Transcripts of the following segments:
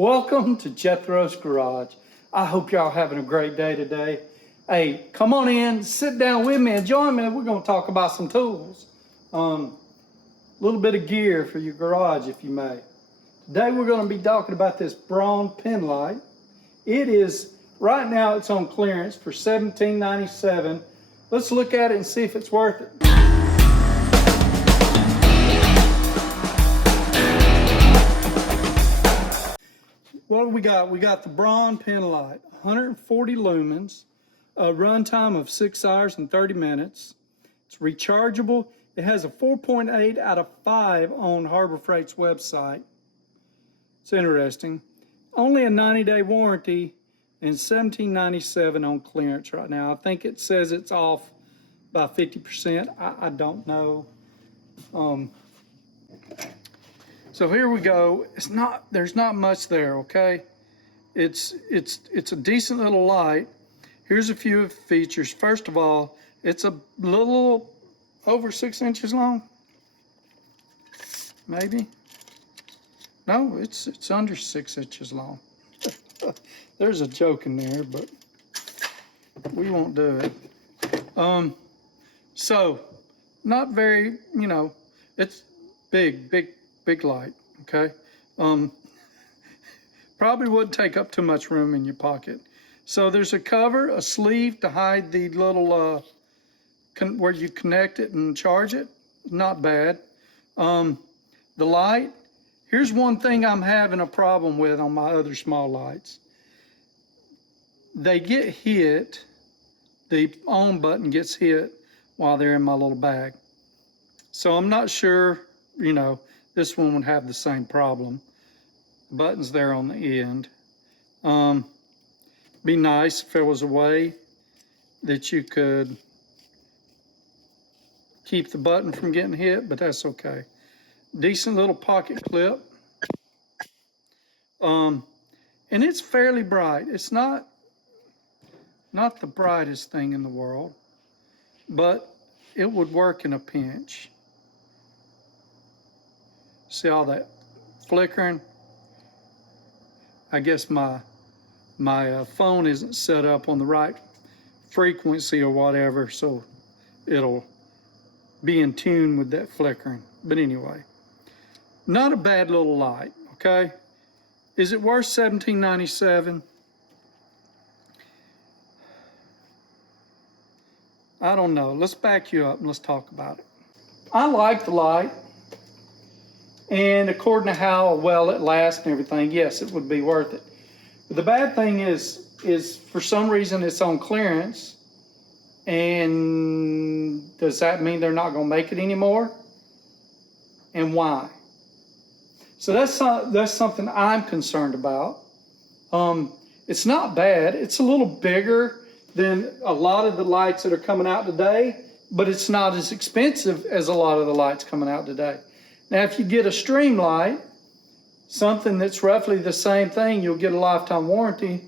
Welcome to Jethro's Garage. I hope y'all having a great day today. Hey, come on in, sit down with me and join me. We're going to talk about some tools. A little bit of gear for your garage, if you may. Today we're going to be talking about this Braun Penlight. It is, right now it's on clearance for $17.97. Let's look at it and see if it's worth it. What do we got? We got the Braun Penlight, 140 lumens, a runtime of 6 hours and 30 minutes. It's rechargeable. It has a 4.8 out of 5 on Harbor Freight's website. It's interesting. Only a 90-day warranty and $17.97 on clearance right now. I think it says it's off by 50%. I don't know. So here we go. There's not much there, okay? It's a decent little light. Here's a few of the features. First of all, it's a little over 6 inches long. Maybe. No, it's under 6 inches long. There's a joke in there, but we won't do it. So not very, it's big light, okay? Probably wouldn't take up too much room in your pocket. So there's a cover, a sleeve to hide the little, where you connect it and charge it. Not bad. The light, here's one thing I'm having a problem with on my other small lights. They get hit, the on button gets hit while they're in my little bag. So I'm not sure, this one would have the same problem. The button's there on the end. Be nice if there was a way that you could keep the button from getting hit, but that's okay. Decent little pocket clip. And it's fairly bright. It's not the brightest thing in the world, but it would work in a pinch. See all that flickering? I guess my phone isn't set up on the right frequency or whatever, so it'll be in tune with that flickering. But anyway, not a bad little light, okay? Is it worth $17.97? I don't know. Let's back you up and let's talk about it. I like the light. And according to how well it lasts and everything, yes, it would be worth it. But the bad thing is for some reason it's on clearance. And does that mean they're not going to make it anymore? And why? So that's something I'm concerned about. It's not bad. It's a little bigger than a lot of the lights that are coming out today, but it's not as expensive as a lot of the lights coming out today. Now, if you get a stream light, something that's roughly the same thing, you'll get a lifetime warranty,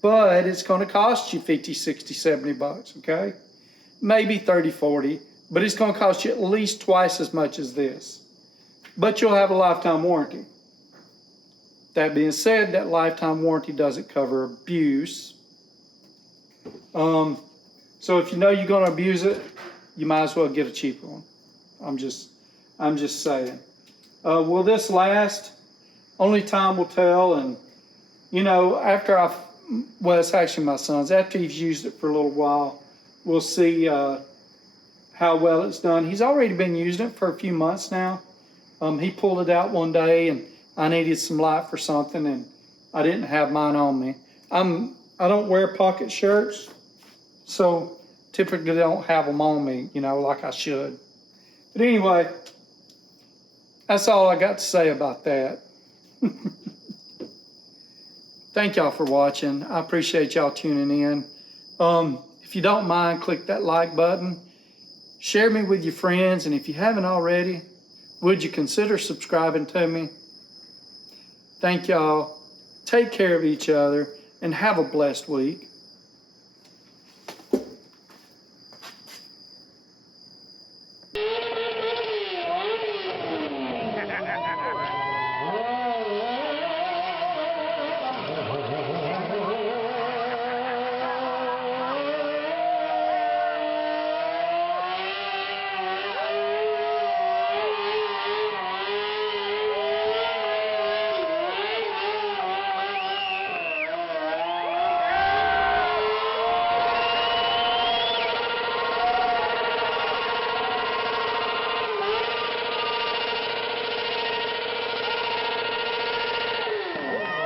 but it's going to cost you 50, 60, 70 bucks, okay? Maybe 30, 40, but it's going to cost you at least twice as much as this. But you'll have a lifetime warranty. That being said, that lifetime warranty doesn't cover abuse. So if you know you're going to abuse it, you might as well get a cheaper one. I'm just saying. Will this last? Only time will tell. And, after it's actually my son's, after he's used it for a little while, we'll see how well it's done. He's already been using it for a few months now. He pulled it out one day and I needed some light for something and I didn't have mine on me. I don't wear pocket shirts, so typically don't have them on me, like I should. But anyway, that's all I got to say about that. Thank y'all for watching. I appreciate y'all tuning in. If you don't mind, click that like button. Share me with your friends. And if you haven't already, would you consider subscribing to me? Thank y'all. Take care of each other and have a blessed week. Amen.